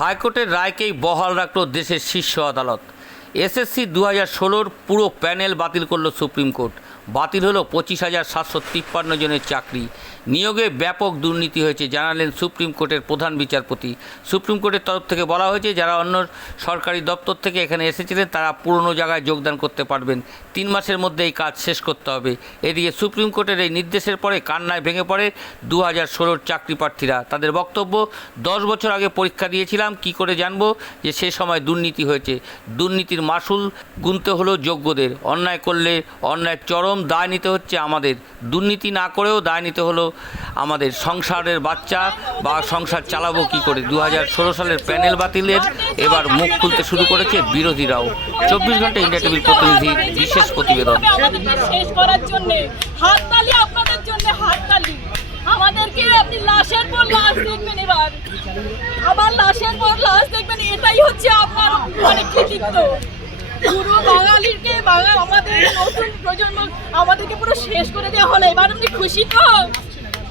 হাইকোর্টের রায়কেই বহাল রাখল দেশের শীর্ষ আদালত। এসএসসি দু হাজার ষোলোর পুরো প্যানেল বাতিল করল সুপ্রিম কোর্ট। বাতিল হলো পঁচিশ হাজার সাতশো তিপ্পান্ন জনের চাকরি। নিয়োগে ব্যাপক দুর্নীতি হয়েছে, জানালেন সুপ্রিম কোর্টের প্রধান বিচারপতি। সুপ্রিম কোর্টের তরফ থেকে বলা হয়েছে, যারা অন্য সরকারি দপ্তর থেকে এখানে এসেছিলেন, তারা পুরনো জায়গায় যোগদান করতে পারবেন। তিন মাসের মধ্যে এই কাজ শেষ করতে হবে। এদিকে সুপ্রিম কোর্টের এই নির্দেশের পরে কান্নায় ভেঙে পড়ে দু হাজার ষোলোর চাকরি প্রার্থীরা। তাদের বক্তব্য, দশ বছর আগে পরীক্ষা দিয়েছিলাম, কি করে জানব যে সে সময় দুর্নীতি হয়েছে। দুর্নীতির মাসুল গুনতে হলো যোগ্যদের। অন্যায় করলে অন্যায় চরম দায় নিতে হচ্ছে আমাদের। দুর্নীতি না করেও দায় নিতে হলো আমাদের সংসারের বাচ্চা বা সংসার চালাবো কি করে? দু হাজার ষোলো সালের প্যানেল বাতিলের এবার মুখ খুলতে শুরু করেছে বিরোধীরাও। চব্বিশ ঘণ্টা ইন্ডিয়া টিভির প্রতিনিধি, বিশেষ প্রতিবেদন। মানে আমাদেরকে পুরো শেষ করে দেওয়া হলো। এবার আপনি খুশি তো?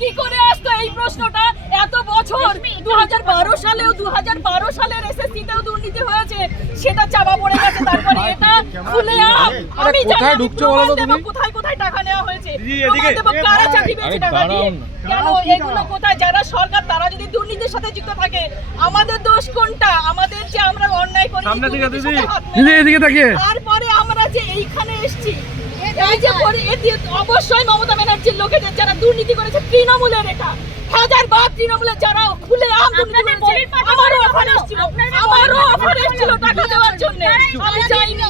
কি করে আসতো এই প্রশ্নটা? এত বছর দু সালেও দু সালের এসএসসিতেও দুর্নীতি হয়েছে সেটা চাপা পড়ে গেছে তারপরে এটা খুলে আম আমি জানি কোথায় ঢুকছো বলো তো তুমি? কোথায় কোথায় টাকা নেওয়া হয়েছে? এদিকে। কারা চাকরি পেয়েছে টাকা দিয়ে? কেন এগুলো কোথায়? যারা সরকার তারা যদি দুর্নীতির সাথে যুক্ত থাকে আমাদের দোষ কোনটা? আমাদের যে আমরা অন্যায় করি সামনের দিকে দিদি। দিদি এদিকে তাকিয়ে। তারপরে আমরা যে এইখানে এসেছি এই যে অবশ্যই মমতা ব্যানার্জির লোকেদের যারা দুর্নীতি তৃণমূলের এটা। হাজার বার তৃণমূলের যারা খুলে আম করেছে আমারও অফার এসেছিল। আমারও অফার এসেছিল টাকা দেওয়ার জন্য। আমি যাইনি।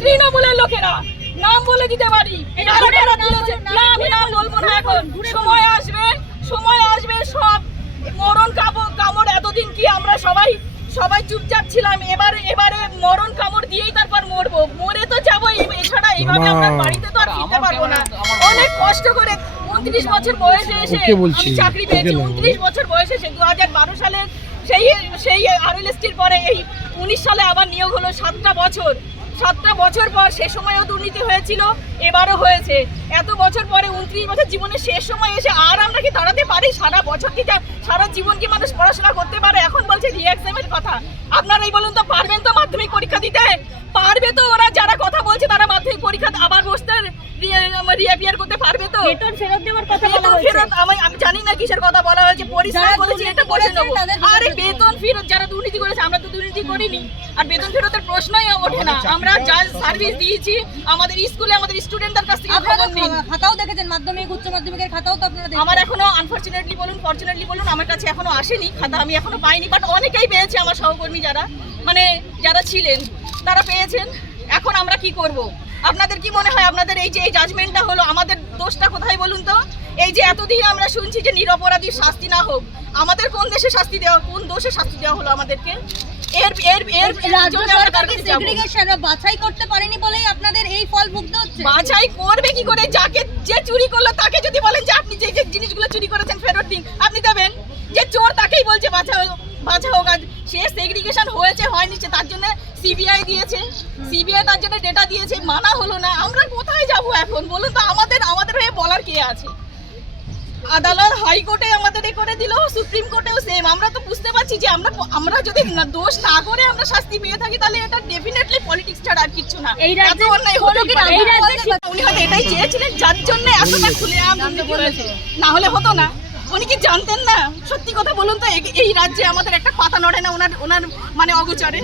তৃণমূলের লোকেরা নাম বলে দিতে পারি। কারা কারা দিয়েছে। না আমি নাম বলব না এখন। সময় আসবে সময় আসবে সব। মরণ কামড় কামড় এতদিন কি আমরা সবাই সবাই চুপচাপ ছিলাম? এবারে এবারে মরণ কামড় দিয়েই তারপর মরবো। মরে তো যাব এই- এছাড়া এইভাবে আমরা বাড়িতে তো আর ফিরতে পারব না। অনেক কষ্ট করে উনত্রিশ বছর বয়সে এসে আমি চাকরি পেয়েছি। উনত্রিশ বছর বয়সে এসে দু হাজার বারো সালের সেই সেই আরএলএসটির পরে এই উনিশ সালে আবার নিয়োগ হলো সাতটা বছর। সাতটা বছর পর সে সময়ও দুর্নীতি হয়েছিল এবারও হয়েছে। এত বছর পরে উনত্রিশ বছর জীবনের শেষ সময় এসে আর আমরা কি দাঁড়াতে পারি? সারা বছর কি সারা জীবন কি মানুষ পড়াশোনা করতে পারে? এখন বলছে রিএক্সামের কথা। আপনারাই বলুন তো পারবেন তো মাধ্যমিক পরীক্ষা দিতে? পারবে তো ওরা যারা কথা বলছে তারা মাধ্যমিক পরীক্ষা আবার বসতে রিঅ্যাপিয়ার করতে পারবে তো? বেতন ফেরত দেওয়ার কথা বলা হয়েছে। ফেরত? আমি আমি জানি না কিসের কথা বলা হয়েছে যারা করেছি এটা করেছে নেব। তাদের আরে বেতন ফেরত যারা দুর্নীতি করেছে আমরা তো দুর্নীতি করিনি। আর বেতন ফেরতের প্রশ্নই ওঠে না। আমরা যা সার্ভিস দিয়েছি আমাদের স্কুলে আমাদের স্টুডেন্টদের কাছ থেকে খবর নেই। খাতাও দেখেছেন মাধ্যমিক উচ্চ মাধ্যমিকের খাতাও তো আপনারা আমার এখনও আনফরচুনেটলি বলুন ফরচুনেটলি বলুন আমার কাছে এখনও আসেনি খাতা। আমি এখনও পাইনি বাট অনেকেই পেয়েছে আমার সহকর্মী যারা। মানে যারা ছিলেন তারা পেয়েছেন। এখন আমরা কি করব? আপনাদের কি মনে হয় আপনাদের এই যে এই জাজমেন্টটা হলো আমাদের দোষটা কোথায় বলুন তো? এই যে এতদিন আমরা শুনছি যে নিরপরাধীর শাস্তি না হোক আমাদের কোন দেশে শাস্তি দেওয়া কোন দোষে শাস্তি দেওয়া হলো আমাদেরকে? এর এর এর রাজ্য সরকারকে সেগ্রিগেশন বাছাই করতে পারেনি বলেই আপনাদের এই ফল ভুগতে হচ্ছে। বাছাই করবে কি করে? যাকে যে চুরি করল তাকে যদি বলেন যে আপনি যে যে জিনিসগুলো চুরি করেছেন ফেরত দিন আপনি দেবেন? যে চোর তাকেই বলছে বাছা বাছা হোক আজ সে সেগ্রিগেশন হয়েছে হয়নি সে তার জন্য সিবিআই দিয়েছে সিবিআই তার জন্য ডেটা দিয়েছে মানা হলো না। আমরা কোথায় যাব এখন? বলুন তো আমাদের আমাদের হয়ে বলার কে আছে? আদালত হাইকোর্টে আমাদের এ করে দিল সুপ্রিম কোর্টেও সেম আমরা তো বুঝতে পারছি যে আমরা আমরা যদি দোষ না করে আমরা শাস্তি পেয়ে থাকি তাহলে এটা ডেফিনেটলি পলিটিক্স ছাড়া আর কিছু না। এই রাজ্যে অন্যায় হলো কি এই রাজ্যে উনি হয়তো এটাই চেয়েছিলেন যার জন্য এতটা খুলে না হলে হতো না। উনি কি জানতেন না? সত্যি কথা বলুন তো এই রাজ্যে আমাদের একটা পাতা নড়ে না ওনার ওনার মানে অগোচরে?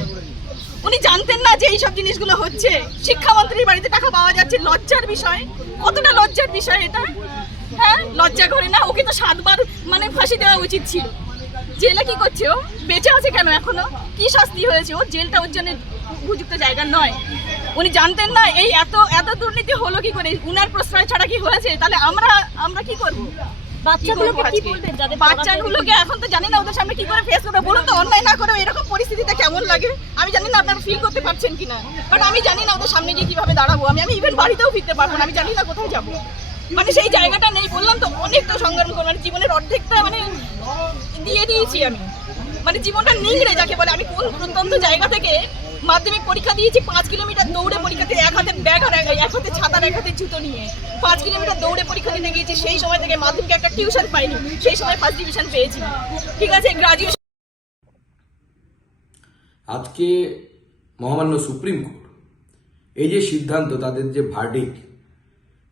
উনি জানতেন না যে এইসব জিনিসগুলো হচ্ছে। শিক্ষামন্ত্রীর বাড়িতে টাকা পাওয়া যাচ্ছে, লজ্জার বিষয়। কতটা লজ্জার বিষয় এটা? হ্যাঁ লজ্জা করে না? ওকে তো সাতবার মানে ফাঁসি দেওয়া উচিত ছিল। জেলে কি করছে ও? বেঁচে আছে কেন এখনও? কি শাস্তি হয়েছে ওর জেলটা ওর জন্য উপযুক্ত জায়গা নয়। উনি জানতেন না, এই এত এত দুর্নীতি হলো কি করে? উনার প্রশ্রয় ছাড়া কি হয়েছে? তাহলে আমরা আমরা কি করব? বাচ্চাগুলোকে কি বলবেন? যাদের বাচ্চাগুলোকে এখন তো জানি না ওদের সামনে কি করে ফেস করবে। বলুন তো অনলাইন না করে এরকম পরিস্থিতিতে কেমন লাগে? আমি জানি না আপনারা ফিল করতে পারছেন কিনা। কারণ আমি জানি না ওদের সামনে গিয়ে কীভাবে দাঁড়াবো। আমি আমি ইভেন বাড়িতেও ফিরতে পারব না। আমি জানি না কোথায় যাব। মানে সেই জায়গাটা নেই। বললাম তো অনেক তো সংগ্রাম করলাম মানে জীবনের অর্ধেকটা মানে দিয়ে দিয়েছি আমি। মানে জীবনটা নিংড়ে যাকে বলে। আমি কোন প্রত্যন্ত জায়গা থেকে মাধ্যমিক পরীক্ষা দিয়েছি, পাঁচ কিলোমিটার দৌড়ে পরীক্ষা দিয়ে এক হাতে ব্যাগ আর এক হাতে ছাতার, এক হাতে জুতো নিয়ে। পাঁচ কিলোমিটার দৌড়ে পরীক্ষা দিতে গিয়েছি, সেই সময় থেকে মাধ্যমিকে একটা টিউশন পাইনি, সেই সময় ফার্স্ট ডিভিশন পেয়েছি। ঠিক আছে গ্রাজুয়েশন আজকে মহামান্য সুপ্রিম কোর্ট এই যে সিদ্ধান্ত, তাদের যে ভার্ডিক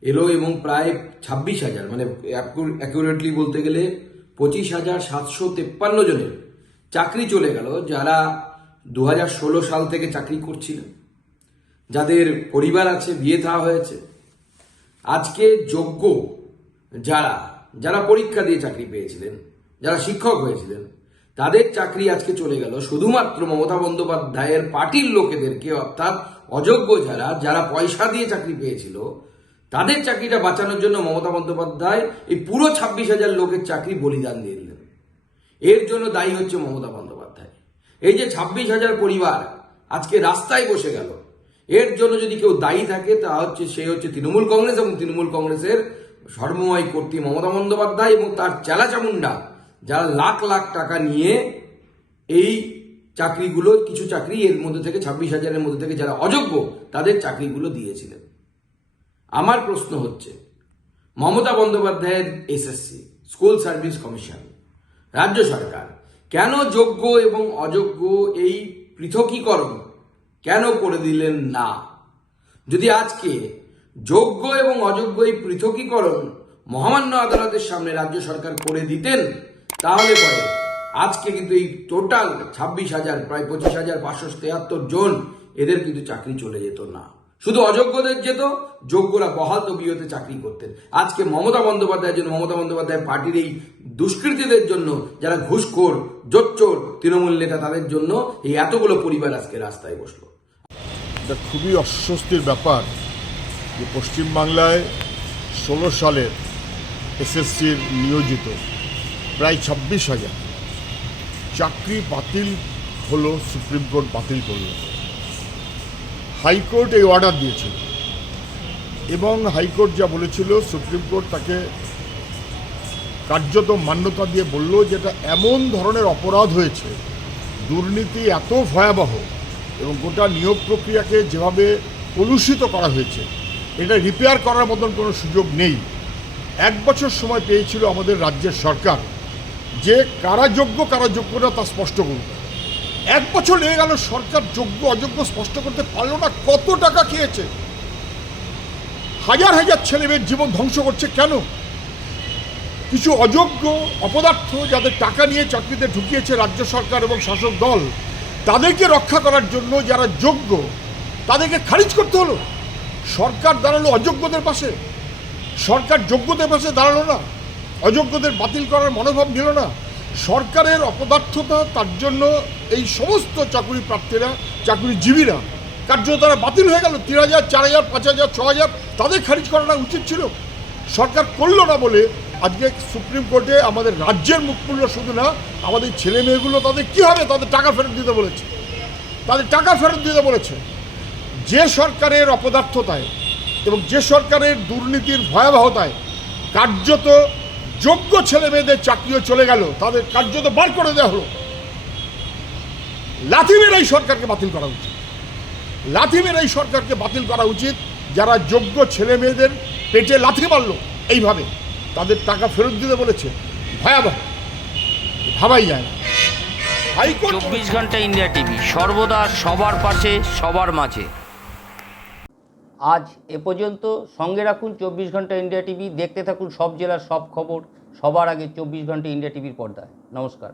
এলো এবং প্রায় ছাব্বিশ হাজার মানে অ্যাকুরেটলি বলতে গেলে পঁচিশ হাজার সাতশো তেপ্পান্ন জনের চাকরি চলে গেল, যারা দু সাল থেকে চাকরি করছিলেন। যাদের পরিবার আছে, বিয়ে থাওয়া হয়েছে। আজকে যোগ্য যারা যারা পরীক্ষা দিয়ে চাকরি পেয়েছিলেন, যারা শিক্ষক হয়েছিলেন, তাদের চাকরি আজকে চলে গেল। শুধুমাত্র মমতা বন্দ্যোপাধ্যায়ের পার্টির লোকেদেরকে অর্থাৎ অযোগ্য যারা যারা পয়সা দিয়ে চাকরি পেয়েছিল, তাদের চাকরিটা বাঁচানোর জন্য মমতা বন্দ্যোপাধ্যায় এই পুরো ছাব্বিশ হাজার লোকের চাকরি বলিদান দিয়ে দিলেন। এর জন্য দায়ী হচ্ছে মমতা বন্দ্যোপাধ্যায়। এই যে ছাব্বিশ হাজার পরিবার আজকে রাস্তায় বসে গেল, এর জন্য যদি কেউ দায়ী থাকে, তা হচ্ছে, সে হচ্ছে তৃণমূল কংগ্রেস এবং তৃণমূল কংগ্রেসের সর্বময় কর্তৃ মমতা বন্দ্যোপাধ্যায় এবং তার চেলা চামুন্ডা যারা লাখ লাখ টাকা নিয়ে এই চাকরিগুলো, কিছু চাকরি এর মধ্যে থেকে, ছাব্বিশ হাজারের মধ্যে থেকে যারা অযোগ্য, তাদের চাকরিগুলো দিয়েছিলেন। আমার প্রশ্ন হচ্ছে, মমতা বন্দ্যোপাধ্যায়ের এসএসসি, স্কুল সার্ভিস কমিশন, রাজ্য সরকার কেন যোগ্য এবং অযোগ্য এই পৃথকীকরণ কেন করে দিলেন না? যদি আজকে যোগ্য এবং অযোগ্য এই পৃথকীকরণ মহামান্য আদালতের সামনে রাজ্য সরকার করে দিতেন, তাহলে পরে আজকে কিন্তু এই টোটাল ছাব্বিশ হাজার, প্রায় পঁচিশ হাজার পাঁচশো তেহাত্তর জন এদের কিন্তু চাকরি চলে যেত না। শুধু অযোগ্যদের যেত, যোগ্যরা বহাল তবিয়তে চাকরি করতেন। আজকে মমতা বন্দ্যোপাধ্যায় যেন মমতা বন্দ্যোপাধ্যায় পার্টির এই দুষ্কৃতীদের জন্য, যারা ঘুষখোর, জোচ্চোর, তৃণমূল নেতা তাদের জন্য এই এতগুলো পরিবার আজকে রাস্তায় বসল। এটা খুবই অস্বস্তির ব্যাপার যে পশ্চিমবাংলায় ষোলো সালের এসএসসির নিয়োজিত প্রায় ছাব্বিশ হাজার। চাকরি বাতিল হলো, সুপ্রিম কোর্ট বাতিল করল। হাইকোর্ট এই অর্ডার দিয়েছিল। এবং হাইকোর্ট যা বলেছিল, সুপ্রিম কোর্ট তাকে কার্যত মান্যতা দিয়ে বলল যেটা এমন ধরনের অপরাধ হয়েছে, দুর্নীতি এত ভয়াবহ এবং গোটা নিয়োগ প্রক্রিয়াকে যেভাবে কলুষিত করা হয়েছে, এটা রিপেয়ার করার মতন কোনো সুযোগ নেই। এক বছর সময় পেয়েছিল আমাদের রাজ্যের সরকার। যে কারা যোগ্য কারা যোগ্য না তা স্পষ্ট করুক এক বছর লেগে গেল, সরকার যোগ্য, অযোগ্য স্পষ্ট করতে পারল না, কত টাকা খেয়েছে? হাজার হাজার ছেলেমেয়ের জীবন ধ্বংস করছে কেন? কিছু অযোগ্য অপদার্থ যাদের টাকা নিয়ে চাকরিতে ঢুকিয়েছে রাজ্য সরকার এবং শাসক দল, তাদেরকে রক্ষা করার জন্য যারা যোগ্য, তাদেরকে খারিজ করতে হলো। সরকার দাঁড়াল অযোগ্যদের পাশে। সরকার যোগ্যদের পাশে দাঁড়াল না। অযোগ্যদের বাতিল করার মনোভাব নিল না। সরকারের অপদার্থতা, তার জন্য এই সমস্ত চাকরি প্রার্থীরা চাকরিজীবীরা কার্য তারা বাতিল হয়ে গেল। তিন হাজার, চার হাজার, পাঁচ হাজার, ছ হাজার, তাদের খারিজ করাটা উচিত ছিল। সরকার করল না বলে আজকে সুপ্রিম কোর্টে আমাদের রাজ্যের মুখমূল্য শুধু না, আমাদের ছেলে মেয়েগুলো তাদের কী হবে? তাদের টাকা ফেরত দিতে বলেছে। তাদের টাকা ফেরত দিতে বলেছে। যে সরকারের অপদার্থতায় এবং যে সরকারের দুর্নীতির ভয়াবহতায় কার্যত যোগ্য ছেলে মেয়েদের চাকরিও চলে গেল, তাদের কার্যত বার করে দেওয়া হলো। লাথি মেরে এই সরকারকে বাতিল করা উচিত। লাথি মেরে এই সরকারকে বাতিল করা উচিত যারা যোগ্য ছেলে মেয়েদের পেটে লাথি মারলো, এইভাবে। তাদের টাকা ফেরত দিতে বলেছে। ভয়াবহ। ভাবাই যায় না। চব্বিশ ঘণ্টা ইন্ডিয়া টিভি। সর্বদা সবার পাশে সবার মাঝে। আজ এ পর্যন্ত সঙ্গে রাখুন চব্বিশ ঘণ্টা ইন্ডিয়া টিভি। দেখতে থাকুন সব জেলার সব খবর। সবার আগে চব্বিশ ঘণ্টা ইন্ডিয়া টিভির পর্দায়। নমস্কার।